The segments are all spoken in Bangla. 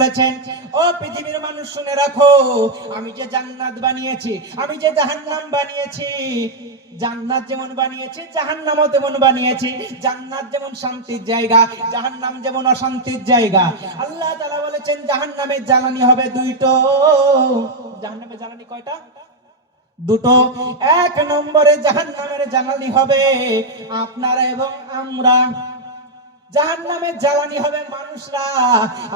বলেছেন, ও পৃথিবীর মানুষ শুনে রাখো, আমি যে জান্নাত বানিয়েছি, আমি যে জাহান্নাম বানিয়েছি, জান্নাত যেমন বানিয়েছি জাহান্নামও তেমন বানিয়েছি। জান্নাত যেমন শান্তির জায়গা, জাহান্নাম যেমন অশান্তির জায়গা। আল্লাহ তাআলা বলেছেন জাহান্নামের জ্বালানি হবে দুইটো। জাহান্নামের জ্বালানি কয়টা? দুটো। এক নম্বরে জাহান্নামের জ্বালানি হবে আপনারা এবং আমরা, জাহান্নামের জ্বালানি হবে মানুষরা।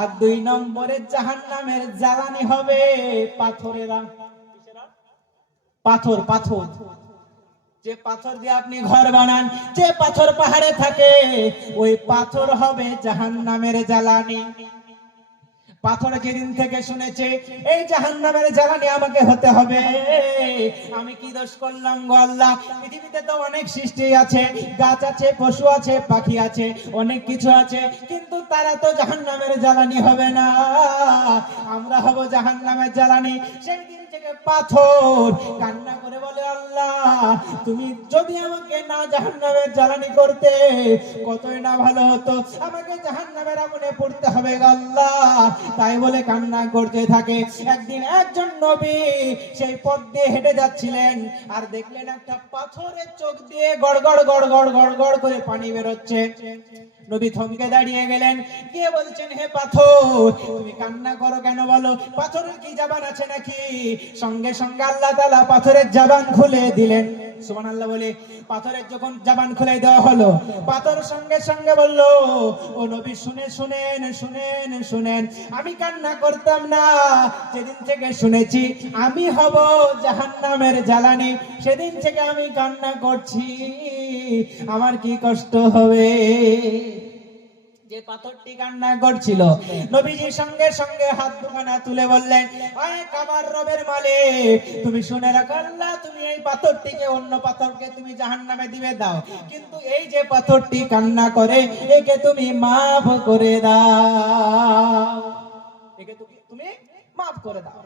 আর দুই নম্বরে জাহান্নামের জ্বালানি হবে পাথরেরা। পাথর, পাথর, যে পাথর দিয়ে আপনি ঘর বানান, যে পাথর পাহাড়ে থাকে, ওই পাথর হবে জাহান্নামের জ্বালানি। পাথর যেদিন থেকে শুনেছে এই জাহান্নামের জ্বালানি আমাকে হতে হবে, আমি কি দোষ করলাম গো আল্লাহ? পৃথিবীতে তো অনেক সৃষ্টি আছে, গাছ আছে, পশু আছে, পাখি আছে, অনেক কিছু আছে, কিন্তু তারা তো জাহান্নামের জ্বালানি হবে না, আমরা হব জাহান্নামের জ্বালানি। সেই দিন থেকে পাথর কান্না করে বলে, আল্লাহ তুমি যদি আমাকে না জাহান্নামের জ্বালানি করতে কতই না ভালো হতো, আমাকে জাহান্নামের আগুনে পড়তে হবে আল্লাহ। তাই বলে কান্না করতে থাকে। একদিন একজন নবী সেই পথ দিয়ে হেঁটে যাচ্ছিলেন, আর দেখলেন একটা পাথরের চোখ দিয়ে গড় গড় গড় গড় গড় গড় করে পানি বেরোচ্ছে। নবী থমকে দাঁড়িয়ে গেলেন, গিয়ে বলছেন, হে পাথর তুমি কান্না করো কেন বলো? পাথরের কি জবান আছে নাকি? সঙ্গে সঙ্গে আল্লাহ তাআলা পাথরের জবান খুলে দিলেন। সুবহানাল্লাহ বলে পাথরের যখন জবান খুলে দেওয়া হলো, পাথর সঙ্গে সঙ্গে বলল, ও নবী শুনে শুনেন শুনেন শুনেন, আমি কান্না করতাম না, যেদিন থেকে শুনেছি আমি হব জাহান্নামের জ্বালানি, সেদিন থেকে আমি কান্না করছি, আমার কি কষ্ট হবে। যে পাথরটি কান্না করছিল, নবীজি সঙ্গে সঙ্গে হাত দুখানা তুলে বললেন, আয় কাবার রবের মালিক, তুমি শুনে রাখো, আল্লাহ তুমি এই পাথরটিকে অন্য পাথরকে তুমি জাহান্নামে দিবে দাও, কিন্তু এই যে পাথরটি কান্না করে একে তুমি মাফ করে দাও, একে তুমি মাফ করে দাও।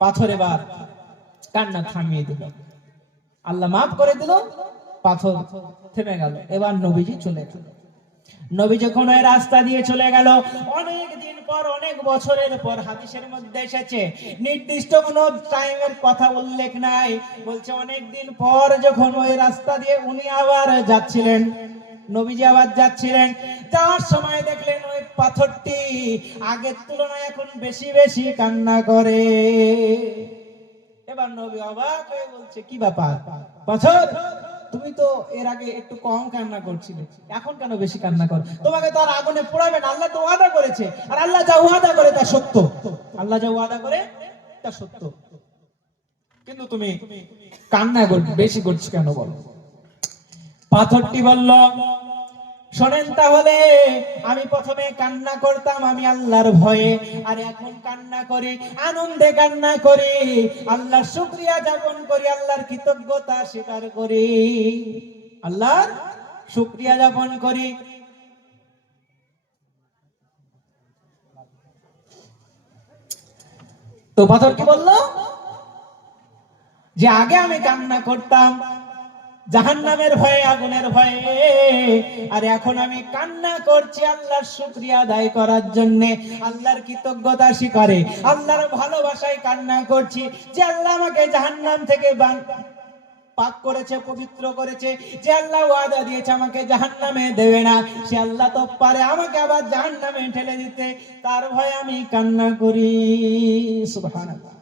পাথর এবার কান্না থামিয়ে দিল, আল্লাহ মাফ করে দিল, পাথর থেমে গেল। এবার নবীজি চলে গেল। নবী যখন ওই রাস্তা দিয়ে চলে গেল, অনেক দিন পর, অনেক বছরের পর, হাদিসের মধ্যে এসেছে, নির্দিষ্ট কোনো টাইমের কথা উল্লেখ নাই, বলছে অনেক দিন পর যখন ওই রাস্তা দিয়ে উনি আবার যাচ্ছিলেন, নবীজি আবার যাচ্ছিলেন, যাওয়ার সময় দেখলেন ওই পাথরটি আগের তুলনায় এখন বেশি বেশি কান্না করে। এবার নবী অবাক হয়ে বলছে, কি ব্যাপার পাথর, তুমি তো এর আগে একটু কম কান্না করছিলে, এখন কেন বেশি কান্না করো? তোমাকে তো আর আগুনে পোড়াবেন, আল্লাহ তো ওয়াদা করেছে, আর আল্লাহ যা ওয়াদা করে তা সত্য, আল্লাহ যা ওয়াদা করে তা সত্য, কিন্তু তুমি কান্না বেশি করছো কেন বলো? পাথরটি বলল, শোনেন তাহলে, আমি প্রথমে কান্না করতাম আমি আল্লাহর ভয়ে, আর এখন কান্না করি আনন্দে, কান্না করি আল্লাহর শুকরিয়া যাপন করি, আল্লাহর কৃতজ্ঞতা স্বীকার করি, আল্লাহর শুকরিয়া যাপন করি। তো পাথর কি বলল, যে আগে আমি কান্না করতাম জাহান্নামের ভয়ে, আগুনের ভয়ে, আর এখন আমি কান্না করছি আল্লাহর শুকরিয়া আদায় করার জন্য, আল্লাহর কৃতজ্ঞতা স্বীকারে, আল্লাহর ভালোবাসায় কান্না করছি, যে আল্লাহ আমাকে জাহান্নাম থেকে পাক করেছে, পবিত্র করেছে, যে আল্লাহ ওয়াদা দিয়েছে আমাকে জাহান্নামে দেবে না, সে আল্লাহ তো পারে আমাকে আবার জাহান্নামে ঠেলে দিতে, তার ভয়ে আমি কান্না করি। সুবহানাল্লাহ।